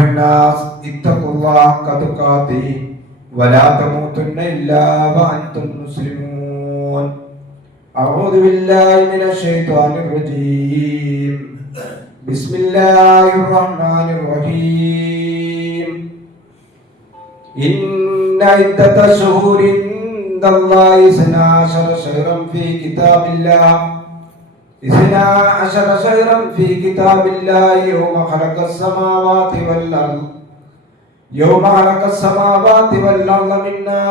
الناس اتقوا الله حق تقاته ولا تموتن إلا وأنتم مسلمون. أعوذ بالله من الشيطان الرجيم. بسم الله الرحمن الرحيم. إن عدة الشهور عند الله 12 شهرا في كتاب الله 12 شهرا في كتاب الله يوم خلق السماوات والأرض منها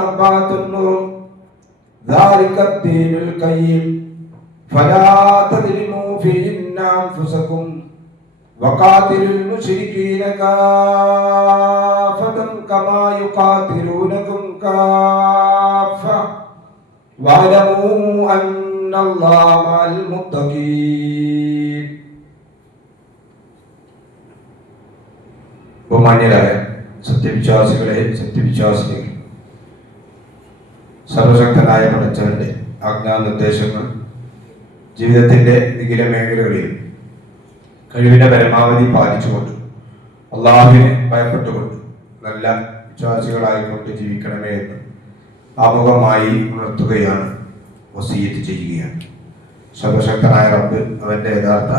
أربعة حرم ذلك الدين القيم فلا تظلموا فيهن أنفسكم وقاتلوا المشركين كافة كما يقاتلونكم كافة واعلموا أن الله مع المتقين. ബഹുമാന്യരായ സത്യവിശ്വാസികളെ, സത്യവിശ്വാസികൾ, സർവശക്തനായ പടച്ചവന്റെ ആജ്ഞാനിർദ്ദേശങ്ങൾ ജീവിതത്തിന്റെ വികില മേഖലകളിൽ കഴിവിന്റെ പരമാവധി പാലിച്ചുകൊണ്ട് അള്ളാഹുവിനെ ഭയപ്പെട്ടുകൊണ്ട് നല്ല വിശ്വാസികളായിക്കൊണ്ട് ജീവിക്കണമേ എന്ന് ആമുഖമായി ഉണർത്തുകയാണ്, വസിയത്ത് ചെയ്യുകയാണ്. സർവശക്തനായ റബ്ബ് അവന്റെ യഥാർത്ഥ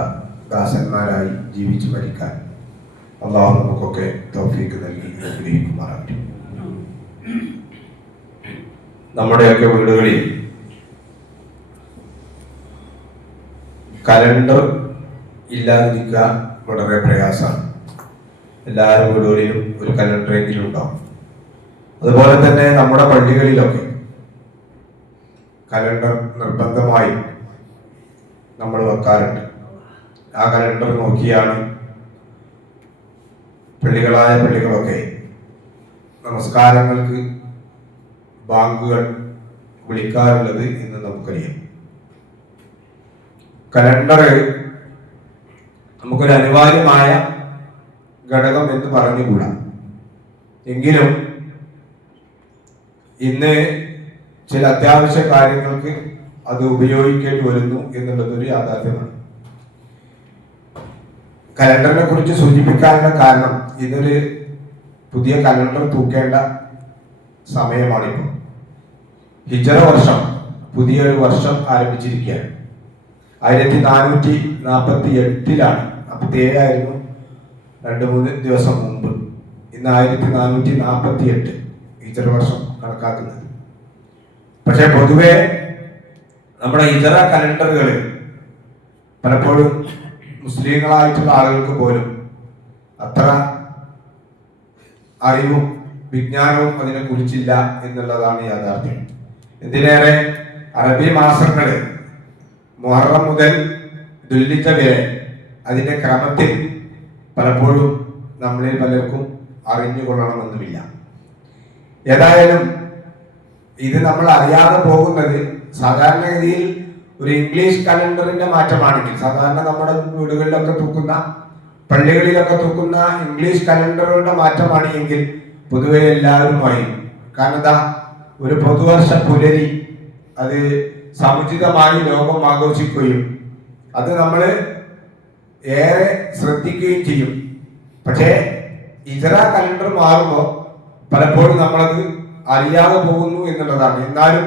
ദാസന്മാരായി ജീവിച്ചു മരിക്കാൻ അള്ളാഹു നമുക്കൊക്കെ തൗഫീഖ് നൽകി അനുഗ്രഹിക്കുമാറാകട്ടെ. നമ്മുടെയൊക്കെ വീടുകളിൽ കലണ്ടർ ഇല്ലാതിരിക്കുക വളരെ പ്രയാസമാണ്. എല്ലാവരുടെ വീടുകളിലും ഒരു കലണ്ടറെങ്കിലും ഉണ്ടാവും. അതുപോലെ തന്നെ നമ്മുടെ പള്ളികളിലൊക്കെ കലണ്ടർ നിർബന്ധമായി നമ്മൾ വെക്കാറുണ്ട്. ആ കലണ്ടർ നോക്കിയാണ് പള്ളികളൊക്കെ നമസ്കാരങ്ങൾക്ക് ബാങ്കുകൾ വിളിക്കാറുള്ളത് എന്ന് നമുക്കറിയാം. കലണ്ടർ നമുക്കൊരു അനിവാര്യമായ ഘടകം എന്ന് പറഞ്ഞുകൂടാ. എങ്കിലും ഇന്ന് ചില അത്യാവശ്യ കാര്യങ്ങൾക്ക് അത് ഉപയോഗിക്കേണ്ടി വരുന്നു എന്നുള്ളതൊരു യാഥാർത്ഥ്യമാണ്. കലണ്ടറിനെ കുറിച്ച് സൂചിപ്പിക്കാനുള്ള കാരണം, ഇതൊരു പുതിയ കലണ്ടർ തൂക്കേണ്ട സമയമാണിപ്പോൾ. ഹിജറ വർഷം, പുതിയൊരു വർഷം ആരംഭിച്ചിരിക്കുകയാണ്. 1448 47 2-3 ദിവസം മുമ്പ്. ഇന്ന് 1448 ഹിജറ വർഷം കണക്കാക്കുന്നത്. പക്ഷെ പൊതുവെ നമ്മുടെ ഹിജറ കലണ്ടറുകൾ പലപ്പോഴും മുസ്ലിങ്ങളായിട്ടുള്ള ആളുകൾക്ക് പോലും അത്ര അറിവും വിജ്ഞാനവും അതിനെ കുറിച്ചില്ല എന്നുള്ളതാണ് യാഥാർത്ഥ്യം. എന്തിനേറെ അറബി മാസങ്ങള് മുഹറം മുതൽ ദുൽഹിജ്ജ വരെ അതിന്റെ ക്രമത്തിൽ പലപ്പോഴും നമ്മളിൽ പലർക്കും അറിഞ്ഞുകൊള്ളണമെന്നുമില്ല. ഏതായാലും ഇത് നമ്മൾ അറിയാതെ പോകുന്നത് സാധാരണഗതിയിൽ ഒരു ഇംഗ്ലീഷ് കലണ്ടറിന്റെ മാറ്റമാണെങ്കിൽ, സാധാരണ നമ്മുടെ വീടുകളിലൊക്കെ തൂക്കുന്ന, പള്ളികളിലൊക്കെ തൂക്കുന്ന ഇംഗ്ലീഷ് കലണ്ടറുകളുടെ മാറ്റമാണ് എങ്കിൽ പൊതുവെ എല്ലാവരുമായി, കാരണം എന്താ, ഒരു പുതുവർഷ പുലരി അത് സമുചിതമായി ലോകം ആഘോഷിക്കുകയും അത് നമ്മൾ ഏറെ ശ്രദ്ധിക്കുകയും ചെയ്യും. പക്ഷേ ഹിജറ കലണ്ടർ മാറുമ്പോൾ പലപ്പോഴും നമ്മളത് അറിയാതെ പോകുന്നു എന്നുള്ളതാണ്. എന്നാലും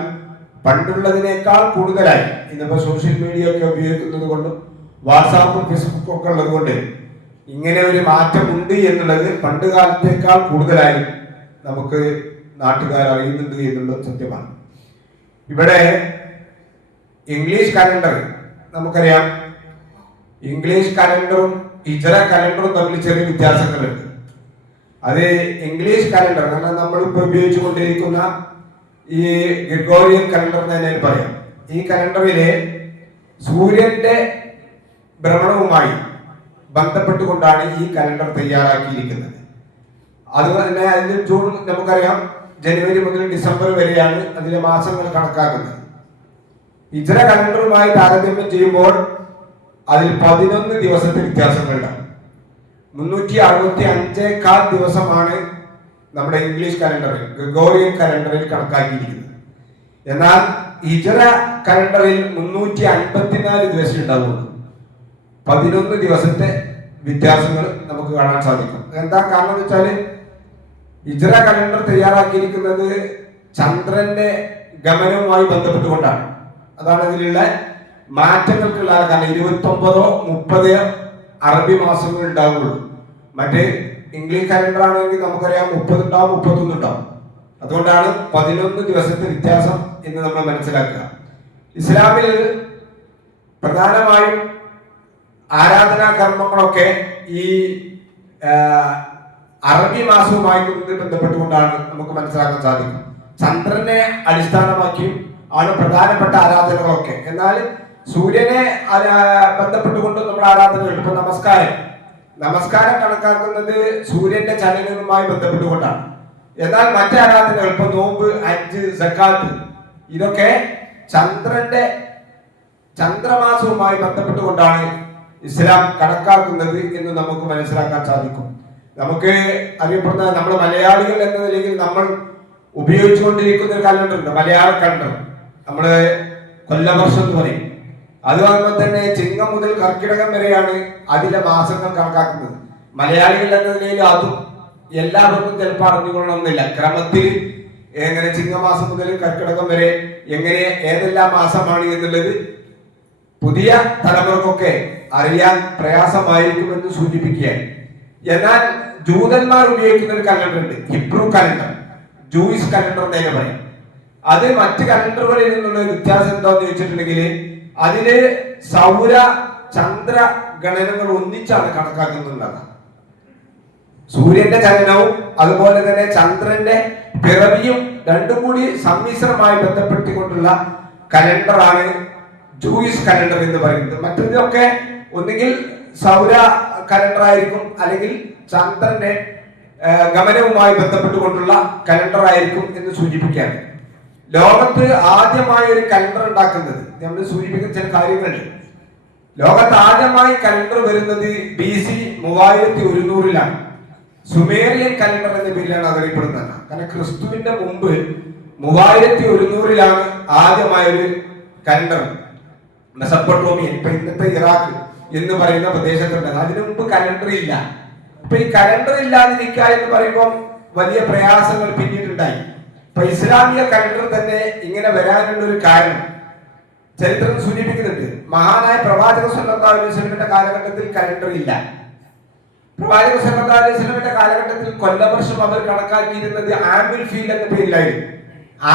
പണ്ടുള്ളതിനേക്കാൾ കൂടുതലായി ഇന്നിപ്പോൾ സോഷ്യൽ മീഡിയ ഒക്കെ ഉപയോഗിക്കുന്നത് കൊണ്ടും വാട്സാപ്പും ഫേസ്ബുക്കും ഒക്കെ ഉള്ളത് കൊണ്ട് ഇങ്ങനെ ഒരു മാറ്റമുണ്ട് എന്നുള്ളത് പണ്ട് കാലത്തേക്കാൾ കൂടുതലായി നമുക്ക് നാട്ടുകാർ അറിയുന്നുണ്ട് എന്നുള്ളത് സത്യമാണ്. ഇവിടെ ഇംഗ്ലീഷ് കലണ്ടർ നമുക്കറിയാം, ഇംഗ്ലീഷ് കലണ്ടറും ഹിജറ കലണ്ടറും തമ്മിൽ ചെറിയ വ്യത്യാസങ്ങളുണ്ട്. അത് ഇംഗ്ലീഷ് കലണ്ടർ നമ്മളിപ്പോൾ ഉപയോഗിച്ചുകൊണ്ടിരിക്കുന്ന ഈ ഗ്രിഗോറിയൻ കലണ്ടർ എന്ന് തന്നെ പറയാം. ഈ കലണ്ടറിലെ സൂര്യന്റെ ഭ്രമണവുമായി ബന്ധപ്പെട്ടുകൊണ്ടാണ് ഈ കലണ്ടർ തയ്യാറാക്കിയിരിക്കുന്നത്. അതുപോലെ തന്നെ അതിൽ ജൂൺ നമുക്കറിയാം, ജനുവരി മുതൽ ഡിസംബർ വരെയാണ് അതിലെ മാസങ്ങൾ കണക്കാക്കുന്നത്. ഹിജറ കലണ്ടറുമായി താരതമ്യം ചെയ്യുമ്പോൾ അതിൽ 11 ദിവസത്തെ വ്യത്യാസങ്ങളുണ്ടാവും. 365 ദിവസമാണ് നമ്മുടെ ഇംഗ്ലീഷ് കലണ്ടറിൽ, ഗ്രിഗോറിയൻ കലണ്ടറിൽ കണക്കാക്കിയിരിക്കുന്നത്. എന്നാൽ ഹിജറ കലണ്ടറിൽ 354 ദിവസം ഉണ്ടാവുള്ളൂ. 11 ദിവസത്തെ വ്യത്യാസങ്ങൾ നമുക്ക് കാണാൻ സാധിക്കും. എന്താ കാരണം എന്ന് വെച്ചാൽ ഹിജ്റ കലണ്ടർ തയ്യാറാക്കിയിരിക്കുന്നത് ചന്ദ്രന്റെ ഗമനവുമായി ബന്ധപ്പെട്ടുകൊണ്ടാണ്. അതാണ് ഇതിലുള്ള മാറ്റങ്ങൾക്കുള്ള കാരണം. 29 30 അറബി മാസങ്ങൾ ഉണ്ടാവുകയുള്ളൂ. മറ്റേ ഇംഗ്ലീഷ് കലണ്ടർ ആണെങ്കിൽ നമുക്കറിയാം 30 ഉണ്ടാവും 31 ഉണ്ടാവും. അതുകൊണ്ടാണ് 11 ദിവസത്തെ വ്യത്യാസം എന്ന് നമ്മൾ മനസ്സിലാക്കുക. ഇസ്ലാമിൽ പ്രധാനമായും ആരാധനാ കർമ്മങ്ങളൊക്കെ ഈ അറബി മാസവുമായി ബന്ധപ്പെട്ടുകൊണ്ടാണ് നമുക്ക് മനസ്സിലാക്കാൻ സാധിക്കും. ചന്ദ്രനെ അടിസ്ഥാനമാക്കിയും ആണ് പ്രധാനപ്പെട്ട ആരാധനകളൊക്കെ. എന്നാൽ സൂര്യനെ ബന്ധപ്പെട്ടുകൊണ്ട് നമ്മുടെ ആരാധനകൾ, ഇപ്പൊ നമസ്കാരം കണക്കാക്കുന്നത് സൂര്യന്റെ ചലനവുമായി ബന്ധപ്പെട്ടുകൊണ്ടാണ്. എന്നാൽ മറ്റു ആരാധനകൾ, ഇപ്പൊ നോമ്പ്, ഹജ്ജ്, സക്കാത്ത്, ഇതൊക്കെ ചന്ദ്രമാസവുമായി ബന്ധപ്പെട്ടുകൊണ്ടാണ് ഇസ്ലാം കണക്കാക്കുന്നത് എന്ന് നമുക്ക് മനസ്സിലാക്കാൻ സാധിക്കും. നമുക്ക് അറിയപ്പെടുന്ന നമ്മൾ മലയാളികൾ എന്ന നിലയിൽ നമ്മൾ ഉപയോഗിച്ചുകൊണ്ടിരിക്കുന്ന ഒരു കലണ്ടർ ഉണ്ട്, മലയാള കലണ്ടർ. നമ്മള് കൊല്ലവർഷം എന്ന് പറയും. അതുപോലെ തന്നെ ചിങ്ങം മുതൽ കർക്കിടകം വരെയാണ് അതിലെ മാസങ്ങൾ കണക്കാക്കുന്നത്. മലയാളികൾ എന്ന നിലയിൽ അതും എല്ലാവർക്കും ചിലപ്പോൾ അറിഞ്ഞുകൊള്ളണമെന്നില്ല. ക്രമത്തിൽ എങ്ങനെ ചിങ്ങമാസം മുതൽ കർക്കിടകം വരെ എങ്ങനെ ഏതെല്ലാം മാസമാണ് എന്നുള്ളത് പുതിയ തലമുറക്കൊക്കെ അറിയാൻ പ്രയാസമായിരിക്കുമെന്ന് സൂചിപ്പിക്കുകയാണ്. എന്നാൽ ജൂതന്മാർ ഉപയോഗിക്കുന്ന ഒരു കലണ്ടർ ഉണ്ട്, ഹിബ്രു കലണ്ടർ, ജൂയിഷ് കലണ്ടർ എന്നതിനെ പറയും. അത് മറ്റ് കലണ്ടറുകളിൽ നിന്നുള്ള വ്യത്യാസം എന്താന്ന് ചോദിച്ചിട്ടുണ്ടെങ്കിൽ അതില് സൗര ചന്ദ്ര ഗണനങ്ങൾ ഒന്നിച്ചാണ് കണക്കാക്കുന്നത്. സൂര്യന്റെ ചലനവും അതുപോലെ തന്നെ ചന്ദ്രന്റെ പിറവിയും രണ്ടും കൂടി സമ്മിശ്രമായി ബന്ധപ്പെടുത്തിക്കൊണ്ടുള്ള കലണ്ടറാണ് ജൂയിഷ് കലണ്ടർ എന്ന് പറയുന്നത്. മറ്റൊക്കെ ഒന്നുകിൽ സൗര കലണ്ടർ ആയിരിക്കും, അല്ലെങ്കിൽ ചന്ദ്രന്റെ ഗമനവുമായി ബന്ധപ്പെട്ടുകൊണ്ടുള്ള കലണ്ടർ ആയിരിക്കും എന്ന് സൂചിപ്പിക്കുകയാണ്. ലോകത്ത് ആദ്യമായി ഒരു കലണ്ടർ ഉണ്ടാക്കുന്നത്, നമ്മൾ സൂചിപ്പിക്കുന്ന ചില കാര്യങ്ങളുണ്ട്. ലോകത്ത് ആദ്യമായി കലണ്ടർ വരുന്നത് BC 3100-ലാണ്. സുമേറിയൻ കലണ്ടർ എന്ന പേരിലാണ് അറിയപ്പെടുന്നത്. കാരണം ക്രിസ്തുവിന്റെ മുമ്പ് 3100-ലാണ് ആദ്യമായ ഒരു കലണ്ടർ മെസപ്പൊട്ടോമിയ, ഇപ്പൊ ഇന്നത്തെ ഇറാഖ് എന്ന് പറയുന്ന പ്രദേശത്തുണ്ട്. അതിനു മുമ്പ് കലണ്ടർ ഇല്ല. അപ്പൊ ഈ കലണ്ടർ ഇല്ലാതിരിക്കുക എന്ന് പറയുമ്പോൾ വലിയ പ്രയാസങ്ങൾ പിന്നീടുണ്ടായി. ഇപ്പൊ ഇസ്ലാമിക കലണ്ടർ തന്നെ ഇങ്ങനെ വരാനുള്ള ഒരു കാരണം ചരിത്രം സൂചിപ്പിക്കുന്നുണ്ട്. മഹാനായ പ്രവാചക സല്ലല്ലാഹു അലൈഹി വസല്ലമയുടെ കാലഘട്ടത്തിൽ കലണ്ടർ ഇല്ല. പ്രവാചക സല്ലല്ലാഹു അലൈഹി വസല്ലമയുടെ കാലഘട്ടത്തിൽ കൊല്ലവർഷം അവർ കണക്കാക്കിയിരുന്നത് ആമുൽ ഫീൽ എന്ന പേരിലായിരുന്നു,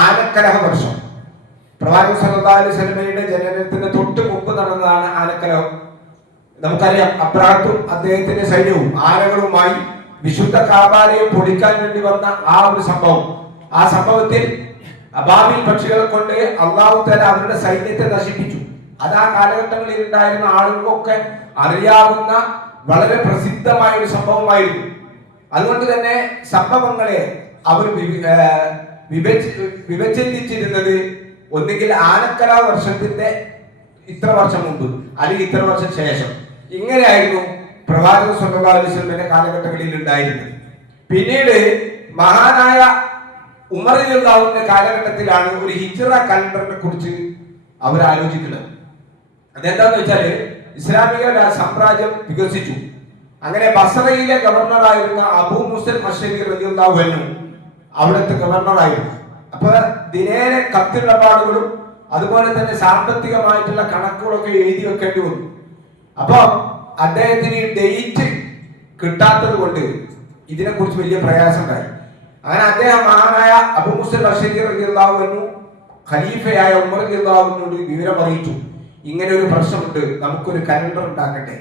ആനക്കലഹ വർഷം. പ്രവാചക സല്ലല്ലാഹു അലൈഹി വസല്ലമയുടെ ജനനത്തിന് തൊട്ട് മുമ്പ് നടന്നതാണ് ആനക്കലഹം. നമുക്കറിയാം, അബ്രാഹത്തും അദ്ദേഹത്തിന്റെ സൈന്യവും ആനകളുമായി വിശുദ്ധ കാബാലയം പൊളിക്കാൻ വേണ്ടി വന്ന ആ ഒരു സംഭവം. ആ സംഭവത്തിൽ അബാബിൽ പക്ഷികളെ കൊണ്ട് അല്ലാഹു തആല അവരുടെ സൈന്യത്തെ നശിപ്പിച്ചു. അത് ആ കാലഘട്ടങ്ങളിൽ ഉണ്ടായിരുന്ന ആളുകൾക്കൊക്കെ അറിയാവുന്ന വളരെ പ്രസിദ്ധമായ ഒരു സംഭവമായിരുന്നു. അതുകൊണ്ട് തന്നെ സംഭവങ്ങളെ അവർ വിഭജിച്ചിരുന്നത് ഒന്നുകിൽ ആനക്കല വർഷത്തിന്റെ ഇത്ര വർഷം മുമ്പ് അല്ലെങ്കിൽ ഇത്ര വർഷം ശേഷം, ഇങ്ങനെയായിരുന്നു പ്രവാചക സല്ലല്ലാഹു അലൈഹി വസല്ലമയുടെ കാലഘട്ടങ്ങളിൽ ഉണ്ടായിരുന്നത്. പിന്നീട് മഹാനായ ഉമർ റളിയല്ലാഹുവിന്റെ കാലഘട്ടത്തിലാണ് ഒരു ഹിജ്റ കലണ്ടറിനെ കുറിച്ച് അവർ ആലോചിക്കുന്നത്. അതെന്താന്ന് വെച്ചാല് ഇസ്ലാമിക സാമ്രാജ്യം വികസിച്ചു. അങ്ങനെ ബസറയിലെ ഗവർണറായിരുന്ന അബൂ മുസൽ അശ്ശരി റളിയല്ലാഹു അൻഹു അവിടുത്തെ ഗവർണറായിരുന്നു. അപ്പൊ ദിനേന കത്തിടപാടുകളും അതുപോലെ തന്നെ സാമ്പത്തികമായിട്ടുള്ള കണക്കുകളൊക്കെ എഴുതി വെക്കേണ്ടി വന്നു. അപ്പൊ അദ്ദേഹത്തിന് ഡേറ്റ് കിട്ടാത്തത് കൊണ്ട് ഇതിനെക്കുറിച്ച് വലിയ പ്രയാസം ഉണ്ടായി. അങ്ങനെ അദ്ദേഹം മഹാനായ അബൂ മുസൽ അശ്ശരി റളിയല്ലാഹു അൻഹു ഖലീഫയായ ഉമർ റളിയല്ലാഹു അൻഹുവിനോട് വിവരം അറിയിച്ചു, ഇങ്ങനെ ഒരു പ്രശ്നമുണ്ട്, നമുക്കൊരു കലണ്ടർ ഉണ്ടാക്കട്ടെ.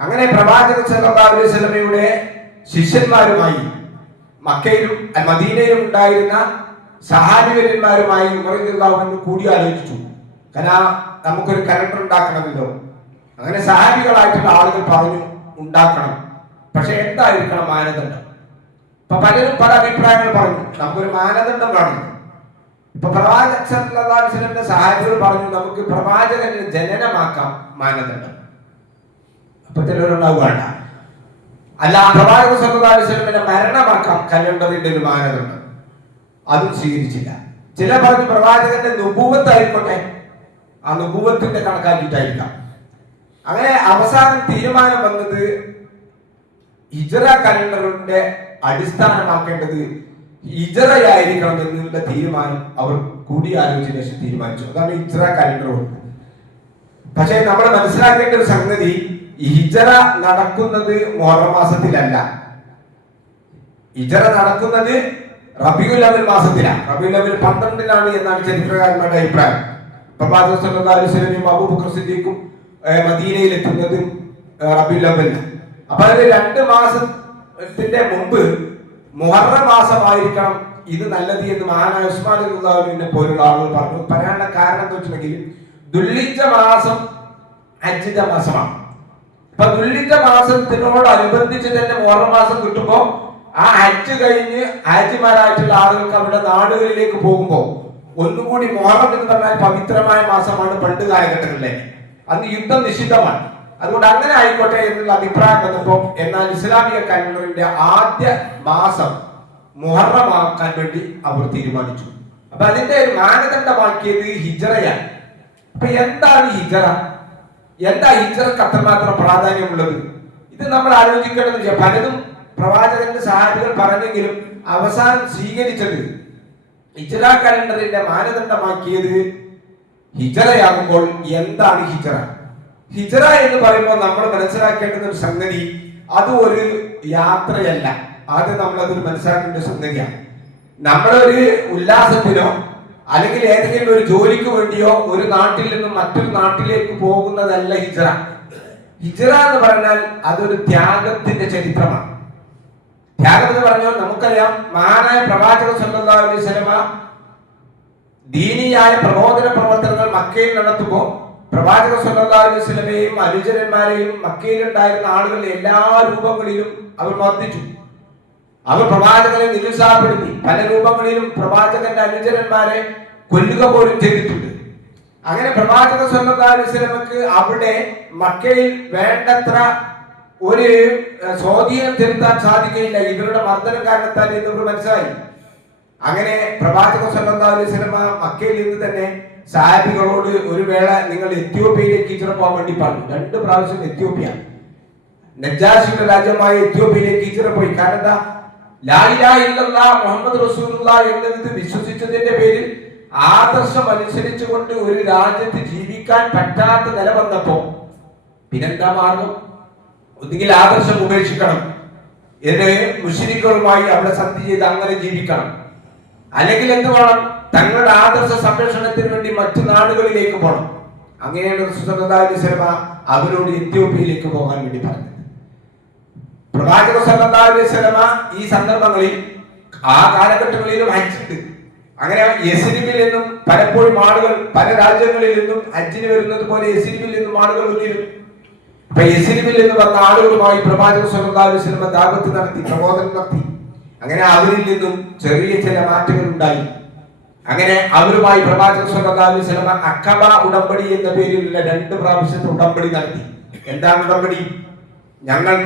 അങ്ങനെ പ്രവാചക സല്ലല്ലാഹു അലൈഹി വസല്ലമയുടെ ശിഷ്യന്മാരുമായി മക്കയിലും മദീനയിലും ഉണ്ടായിരുന്ന സഹാബിവര്യന്മാരുമായി ഉമർ റളിയല്ലാഹു അൻഹു കൂടിയാലോചിച്ചു. കാരണം നമുക്കൊരു കലണ്ടർ ഉണ്ടാക്കണമല്ലോ. അങ്ങനെ സഹാബികളായിട്ടുള്ള ആളുകൾ പറഞ്ഞു, ഉണ്ടാക്കണം, പക്ഷെ എന്തായിരിക്കണം മാനദണ്ഡം? ഇപ്പൊ പലരും പല അഭിപ്രായങ്ങൾ പറഞ്ഞു, നമുക്കൊരു മാനദണ്ഡം വേണം. ഇപ്പൊ പ്രവാചക സല്ലല്ലാഹു അലൈഹി വസല്ലമയുടെ സഹാബികൾ പറഞ്ഞു, നമുക്ക് പ്രവാചകന്റെ ജനനമാക്കാം മാനദണ്ഡം. അപ്പൊ ചിലരുണ്ടാവും വേണ്ട, അല്ല പ്രവാചക സല്ലല്ലാഹു അലൈഹി വസല്ലമയുടെ മരണമാക്കാം കലണ്ടറിന്റെ ഒരു മാനദണ്ഡം. അതും സ്വീകരിച്ചില്ല. ചില പറഞ്ഞു പ്രവാചകന്റെ നുബുവത്ത് ആയിക്കോട്ടെ, ആ നുബുവത്തിന്റെ കണക്കാക്കിയിട്ടായിരിക്കാം. അങ്ങനെ അവസാനം തീരുമാനം വന്നത് ഹിജറ കലണ്ടറിന്റെ അടിസ്ഥാനമാക്കേണ്ടത് ഹിജറയായിരിക്കണം എന്നുള്ള തീരുമാനം അവർ കൂടിയാലോചിച്ച ശേഷം തീരുമാനിച്ചു. അതാണ് ഹിജറ കലണ്ടർ. പക്ഷെ നമ്മൾ മനസ്സിലാക്കേണ്ട ഒരു സംഗതി, ഹിജറ നടക്കുന്നത് മുഹറം മാസത്തിലല്ല. ഹിജറ നടക്കുന്നത് റബീഉൽ അവ്വൽ മാസത്തിലാണ്. റബീഉൽ അവ്വൽ 12-നാണ് എന്നാണ് ചരിത്രകാരന്മാരുടെ അഭിപ്രായം. പ്രവാചകൻ സല്ലല്ലാഹു അലൈഹി വസല്ലം അബൂബക്കർ സിദ്ദീഖും മദീനയിൽ എത്തുന്നത് റബീഉൽ അവ്വലിലാണ്. അപ്പൊ അതിന് 2 മാസത്തിന്റെ മുമ്പ് മുഹറം മാസമായിരിക്കണം ഇത് നല്ലത് എന്ന് മഹാനായ ഉസ്മാൻ റളിയല്ലാഹു അൻഹുവിനെ പോലുള്ള ആളുകൾ പറഞ്ഞു. പറയാനുള്ള കാരണം എന്താ വെച്ചിട്ടുണ്ടെങ്കിൽ ദുൽഹിജ്ജ മാസം ഹജ്ജിന്റെ മാസമാണ്. അപ്പൊ ദുൽഹിജ്ജ മാസത്തിനോടനുബന്ധിച്ച് തന്നെ മുഹറം മാസം കിട്ടുമ്പോ ആ ഹജ്ജ് കഴിഞ്ഞ് ഹാജിമാരായിട്ടുള്ള ആളുകൾക്ക് അവരുടെ നാടുകളിലേക്ക് പോകുമ്പോൾ ഒന്നുകൂടി മുഹറം എന്ന് പറഞ്ഞാൽ പവിത്രമായ മാസമാണ് പണ്ട് കാലഘട്ടങ്ങളിലെ. അന്ന് യുദ്ധം നിഷിദ്ധമാണ്. അതുകൊണ്ട് അങ്ങനെ ആയിക്കോട്ടെ എന്നുള്ള അഭിപ്രായം വന്നപ്പോൾ എന്നാൽ ഇസ്ലാമിക കലണ്ടറിന്റെ ആദ്യ മാസം മുഹറമാക്കാൻ വേണ്ടി അവർ തീരുമാനിച്ചു. അപ്പൊ അതിന്റെ ഒരു മാനദണ്ഡമാക്കിയത് ഹിജറയാണ്. അപ്പൊ എന്താണ് ഹിജറ? എന്താ ഹിജറക്ക് അത്രമാത്രം പ്രാധാന്യമുള്ളത്? ഇത് നമ്മൾ ആലോചിക്കേണ്ടത്. പലതും പ്രവാചകന്റെ സഹാബികൾ പറഞ്ഞെങ്കിലും അവസാനം സ്വീകരിച്ചത് ഹിജറ കലണ്ടറിന്റെ മാനദണ്ഡമാക്കിയത് ഹിജറയാകുമ്പോൾ എന്താണ് ഹിജറ? ഹിജറ എന്ന് പറയുമ്പോൾ നമ്മൾ മനസ്സിലാക്കേണ്ടുന്ന ഒരു സംഗതി, അത് ഒരു യാത്രയല്ല. ആദ്യം നമ്മളതൊരു മനസ്സിലാക്കേണ്ട ഒരു സംഗതിയാണ്. നമ്മളൊരു ഉല്ലാസത്തിനോ അല്ലെങ്കിൽ ഏതെങ്കിലും ഒരു ജോലിക്ക് വേണ്ടിയോ ഒരു നാട്ടിൽ നിന്നും മറ്റൊരു നാട്ടിലേക്ക് പോകുന്നതല്ല ഹിജറ. ഹിജറ എന്ന് പറഞ്ഞാൽ അതൊരു ത്യാഗത്തിന്റെ ചരിത്രമാണ്. ത്യാഗം എന്ന് പറഞ്ഞാൽ നമുക്കറിയാം, മഹാനായ പ്രവാചകൻ സല്ലല്ലാഹു അലൈഹി വസല്ലമ ദീനിയായ പ്രബോധന പ്രവർത്തനങ്ങൾ മക്കയിൽ നടത്തുമ്പോൾ പ്രവാചകൻ സല്ലല്ലാഹു അലൈഹി വസല്ലമയെയും അനുചരന്മാരെയും മക്കയിൽ ഉണ്ടായിരുന്ന ആളുകളുടെ എല്ലാ രൂപങ്ങളിലും അവർ മർദ്ദിച്ചു. അവർ പ്രവാചകനെ നിരുത്സാഹപ്പെടുത്തി. പല രൂപങ്ങളിലും പ്രവാചകന്റെ അനുചരന്മാരെ കൊല്ലുക പോലും ചെയ്തിട്ടുണ്ട്. അങ്ങനെ പ്രവാചകൻ സല്ലല്ലാഹു അലൈഹി വസല്ലമക്ക് അവിടെ മക്കയിൽ വേണ്ടത്ര ഒരു സ്വാധീനം ചെലുത്താൻ സാധിക്കുകയില്ല ഇവരുടെ മർദ്ദനം കാരണത്താൽ എന്നിവർ മനസ്സിലായി. അങ്ങനെ പ്രവാചകൻ സല്ലല്ലാഹു അലൈഹി വസല്ലമ മക്കയിൽ നിന്ന് തന്നെ സഹാബികളോട് ഒരു വേള നിങ്ങൾ എത്യോപ്യയിലേക്ക് ഹിജറ പോകാൻ വേണ്ടി പറഞ്ഞു. 2 പ്രാവശ്യം എത്യോപ്യ, നജാഷിയുടെ രാജ്യമായ എത്യോപ്യയിലേക്ക് ഹിജറ പോയി. കാരണം എന്താ? ലാ ഇലാഹ ഇല്ലല്ലാഹ് മുഹമ്മദ് റസൂലുള്ളാഹ് എന്നത് വിശ്വസിച്ചതിന്റെ പേരിൽ ആദർശം അനുസരിച്ചുകൊണ്ട് ഒരു രാജ്യത്ത് ജീവിക്കാൻ പറ്റാത്ത നില വന്നപ്പോ പിന്നെന്താ മാർഗം? ഒന്നുകിൽ ആദർശം ഉപേക്ഷിക്കണം, എന്ന് മുശ്രിക്കുകളുമായി അവിടെ സന്ധി ചെയ്ത് അങ്ങനെ ജീവിക്കണം, അല്ലെങ്കിൽ എന്ത് വേണം? തങ്ങളുടെ ആദർശ സംരക്ഷണത്തിന് വേണ്ടി മറ്റു നാടുകളിലേക്ക് പോകണം. അങ്ങനെയാണ് റസൂൽ സല്ലല്ലാഹു അലൈഹി വസല്ലമ അവരോട് എത്യോപ്യയിലേക്ക് പോകാൻ വേണ്ടി പറഞ്ഞത്. പ്രവാചകൻ സല്ലല്ലാഹു അലൈഹി വസല്ലമ ഈ സന്ദർഭങ്ങളിൽ ആ കാലഘട്ടങ്ങളിലും ഹജ്ജ്. അങ്ങനെ യസ്രിബിൽ നിന്നും പലപ്പോഴും ആളുകൾ പല രാജ്യങ്ങളിൽ നിന്നും ഹജ്ജിന് വരുന്നത് പോലെ യസ്രിബിൽ നിന്നും ആളുകൾ വന്നിരുന്നു. അപ്പൊ യസ്രിബിൽ നിന്ന് വന്ന ആളുകളുമായി പ്രവാചകൻ സല്ലല്ലാഹു അലൈഹി വസല്ലമ ദഅവത്ത് നടത്തി, പ്രബോധനം നടത്തി. അങ്ങനെ അവരിൽ നിന്നും ചെറിയ ചില മാറ്റങ്ങൾ ഉണ്ടായി. അങ്ങനെ അവരുമായി പ്രവാചകൻ സല്ലല്ലാഹു അലൈഹി വസല്ലമ അഖബ ഉടമ്പടി എന്ന പേരിലുള്ള 2 പ്രാവശ്യത്തെ ഉടമ്പടി നടത്തി. എന്താണ് ഉടമ്പടി? ഞങ്ങൾ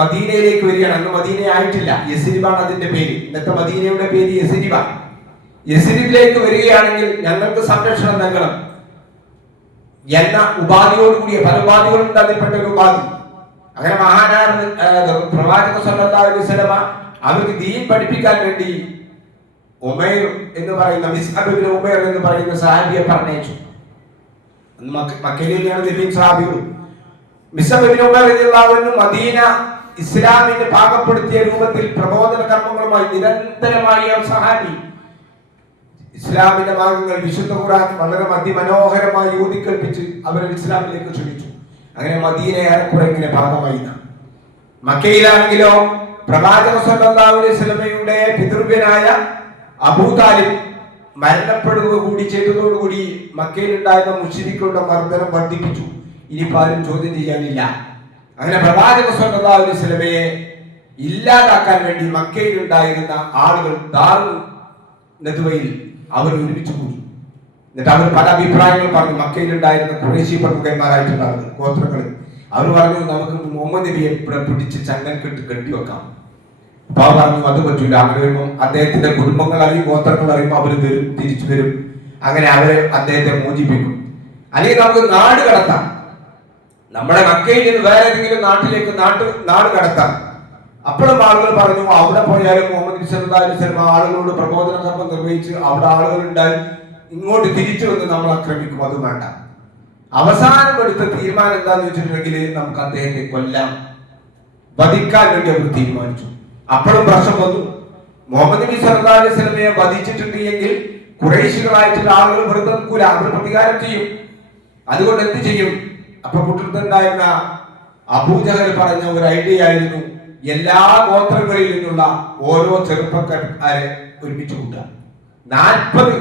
മദീനയിലേക്ക് വരികയാണ്. അന്ന് മദീന ആയിട്ടില്ല, യസ്രിബാണ് അതിന്റെ പേര്. ഇന്നത്തെ മദീനയുടെ പേര് യസ്രിബ. യസ്രിബിലേക്ക് വരികയാണെങ്കിൽ ഞങ്ങൾക്ക് സംരക്ഷണം നൽകണം എന്ന ഉപാധിയോടുകൂടിയ പല ഉപാധികളുണ്ട്. അതിൽപ്പെട്ട ഒരു ഉപാധി. അങ്ങനെ മഹാനായ പ്രവാചകൻ സല്ലല്ലാഹു അലൈഹി വസല്ലമ അവർക്ക് ദീൻ പഠിപ്പിക്കാൻ വേണ്ടി ഉമൈർ എന്ന് പറയുന്ന മിസ്അബ് ഇബ്നു ഉമൈർ എന്ന് പറയുന്ന സഹാബിയെ പറഞ്ഞയച്ചു. മക്കയിലെയാണ് ദീൻ സഹാബികൾ. മിസ്അബ് ഇബ്നു ഉമൈർ റളിയല്ലാഹു അൻഹു മദീന ഇസ്ലാമിനെ പാകപ്പെടുത്തിയ രൂപത്തിൽ പ്രബോധന കർമ്മങ്ങളുമായി നിരന്തരമായ സഹാബി ഇസ്ലാമിന്റെ മാർഗങ്ങൾ വിശുദ്ധ ഖുർആൻ വളരെ അതിമനോഹരമായി ഊതിക്കൽപ്പിച്ച് അവരെ ഇസ്ലാമിലേക്ക് ക്ഷണിച്ചു. അങ്ങനെ മദീന ഏറെക്കുറെ ഇങ്ങനെ ഭാഗമായി. മക്കയിലാണെങ്കിലോ പ്രവാചകൻ സല്ലല്ലാഹു അലൈഹി വസല്ലമയുടെ പിതൃവ്യനായ അബൂ താലിബ് മരണപ്പെടുക കൂടി ചെയ്തതോടുകൂടി മക്കയിൽ ഉണ്ടായിരുന്ന മുശ്രിക്കുകളുടെ മർദ്ദനം വർദ്ധിപ്പിച്ചു. ഇനി ആരും ചോദ്യം ചെയ്യാനില്ല. അങ്ങനെ പ്രവാചകൻ സല്ലല്ലാഹു അലൈഹി വസല്ലമയെ ഇല്ലാതാക്കാൻ വേണ്ടി മക്കയിൽ ഉണ്ടായിരുന്ന ആളുകൾ ദാറുൽ നദ്വയിൽ അവർ ഒരുമിച്ച് കൂടി. എന്നിട്ട് അവർ പല അഭിപ്രായങ്ങൾ പറഞ്ഞു. മക്കയിൽ ഉണ്ടായിരുന്ന ഖുറൈശി പ്രമുഖന്മാരായിട്ടുള്ള ആളുകൾ, ഗോത്രങ്ങൾ, അവർ പറഞ്ഞു നമുക്ക് മുഹമ്മദ് നബിയെ പിടിച്ച് ചങ്ങൽ കെട്ടിവെക്കാം. അപ്പൊ പറഞ്ഞു അത് പറ്റൂല. അങ്ങനെ വരുമ്പോൾ അദ്ദേഹത്തിന്റെ കുടുംബങ്ങൾ അറിയും, ഗോത്രങ്ങൾ അറിയുമ്പോൾ അവർ തിരിച്ചു വരും. അങ്ങനെ അവരെ അദ്ദേഹത്തെ മോചിപ്പിക്കും. അല്ലെങ്കിൽ നമുക്ക് നാട് കടത്താം. നമ്മുടെ മക്കയിൽ നിന്ന് വേറെ ഏതെങ്കിലും നാട്ടിലേക്ക് നാട് കടത്താം. അപ്പോഴും ആളുകൾ പറഞ്ഞു അവിടെ പോയാലും മുഹമ്മദ് നബി സല്ലല്ലാഹു അലൈഹി വസല്ലം ആളുകളോട് പ്രബോധന കർമ്മം നിർവഹിച്ച് അവിടെ ആളുകൾ ഉണ്ടായി ഇങ്ങോട്ട് തിരിച്ചു വന്ന് നമ്മൾ ആക്രമിക്കും, അത് വേണ്ട. അവസാനം എടുത്ത തീരുമാനം എന്താന്ന് വെച്ചിട്ടുണ്ടെങ്കിൽ നമുക്ക് അദ്ദേഹത്തെ കൊല്ലാം, വധിക്കാൻ വേണ്ടി അവർ തീരുമാനിച്ചു. അപ്പോഴും പ്രശ്നം വന്നു. മുഹമ്മദ് നബി സല്ലല്ലാഹു അലൈഹി വസല്ലമയെ വധിച്ചിട്ടുണ്ട് എങ്കിൽ ഖുറൈശികളായിട്ടുള്ള ആളുകൾ വെറുതെ നിൽക്കൂല, അവർ പ്രതികാരം ചെയ്യും. അതുകൊണ്ട് എന്ത് ചെയ്യും? അപ്പൊ കൂട്ടത്തിലുണ്ടായിരുന്ന അബൂജഹൽ പറഞ്ഞ ഒരു ഐഡിയ ആയിരുന്നു, എല്ലാ ഗോത്രങ്ങളിൽ നിന്നുള്ള ഓരോ ചെറുപ്പക്കാരെ ഒരുമിച്ച് കൂട്ടുക. 40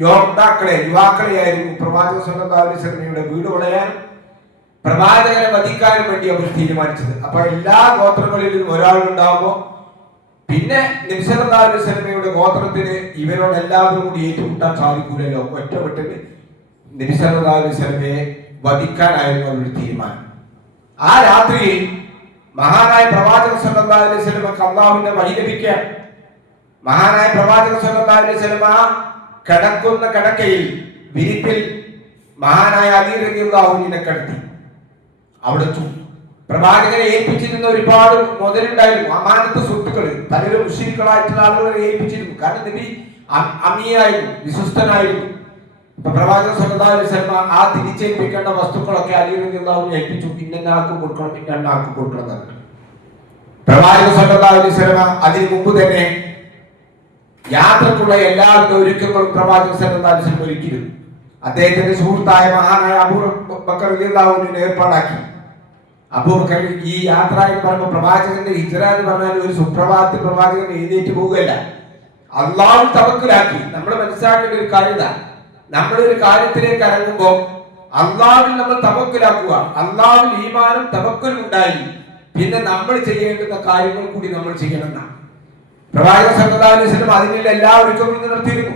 യുവാക്കളെയായിരുന്നു പ്രവാചക സല്ലല്ലാഹു അലൈഹി വസല്ലമയുടെ വീട് വളയാനും പ്രവാചകനെ വധിക്കാനും വേണ്ടി അവർ തീരുമാനിച്ചത്. അപ്പൊ എല്ലാ ഗോത്രങ്ങളിൽ നിന്നും ഒരാളുണ്ടാവുമ്പോ പിന്നെ നബി സല്ലല്ലാഹു അലൈഹി വസല്ലമയുടെ ഗോത്രത്തിന് ഇവരോട് എല്ലാവരും കൂടി ഏറ്റുമുട്ടാൻ സാധിക്കൂലല്ലോ. ഒറ്റപ്പെട്ടിട്ട് നബി സല്ലല്ലാഹു അലൈഹി വസല്ലമയെ വധിക്കാനായിരുന്നു അവരുടെ തീരുമാനം. ആ രാത്രിയിൽ മഹാനായ പ്രവാചകൻ സല്ലല്ലാഹു അലൈഹി വസല്ലമക്ക് അല്ലാഹുവിന്റെ വഹി ലഭിക്കാൻ മഹാനായ പ്രവാചകൻ സല്ലല്ലാഹു അലൈഹി വസല്ലമ കിടക്കുന്ന കിടക്കയിൽ വിരിപ്പിൽ മഹാനായ അലി റളിയല്ലാഹു അൻഹുവിനെ കിടത്തി. അവിടെ പ്രവാചകനെ ഏൽപ്പിച്ചിരുന്ന ഒരുപാട് മുതലുണ്ടായിരുന്നു, അമാനത്ത് സ്വത്തുക്കൾ പലരും മുശ്രിക്കുകളായിട്ടുള്ള ആളുകളെ ഏൽപ്പിച്ചിരുന്നു. കാരണം നബി അമിയായിരുന്നു, വിശ്വസ്തനായിരുന്നു. അപ്പൊ പ്രവാചകൻ സല്ലല്ലാഹു അലൈഹി വസല്ലമ ആ തിരിച്ചേൽപ്പിക്കേണ്ട വസ്തുക്കളൊക്കെ അലി റളിയല്ലാഹു അൻഹു ഏൽപ്പിച്ചു. ഇന്നാൾക്ക് കൊടുക്കണം, ഇന്നാൾക്ക് കൊടുക്കണം എന്ന്. പ്രവാചകൻ സല്ലല്ലാഹു അലൈഹി വസല്ലമ അതിനു മുമ്പ് തന്നെ യാത്രക്കുള്ള എല്ലാ ഒരുക്കങ്ങളും പ്രവാചകൻ സല്ലല്ലാഹു അലൈഹി വസല്ലം ഒരുക്കിയിരുന്നു. അദ്ദേഹത്തിന്റെ സുഹൃത്തായ മഹാനായ അബൂബക്കർ റളിയല്ലാഹു അൻഹു ഏർപ്പാടാക്കി. അബൂബക്കർ ഈ യാത്ര എന്ന് പറയുമ്പോൾ പ്രവാചകന്റെ ഹിജ്റ എന്ന് പറഞ്ഞാൽ ഒരു സുപ്രഭാതത്തിൽ പ്രവാചകൻ എഴുന്നേറ്റ് പോവുകയല്ല, അള്ളാഹു തവക്കുലാക്കി. നമ്മൾ മനസ്സിലാക്കേണ്ട ഒരു കാര്യത, നമ്മളൊരു കാര്യത്തിലേക്ക് ഇറങ്ങുമ്പോൾ അള്ളാഹുവിൽ നമ്മൾ തവക്കുലാക്കുക. അള്ളാഹുവിൽ ഈമാനും തവക്കുലും ഉണ്ടായി പിന്നെ നമ്മൾ ചെയ്യേണ്ടുന്ന കാര്യങ്ങൾ കൂടി നമ്മൾ ചെയ്യണം എന്നാണ്. പ്രവാചകൻ സല്ലല്ലാഹു അലൈഹി വസല്ലം അതിനുള്ള എല്ലാ ഒരുക്കങ്ങളും നടത്തിയിരുന്നു.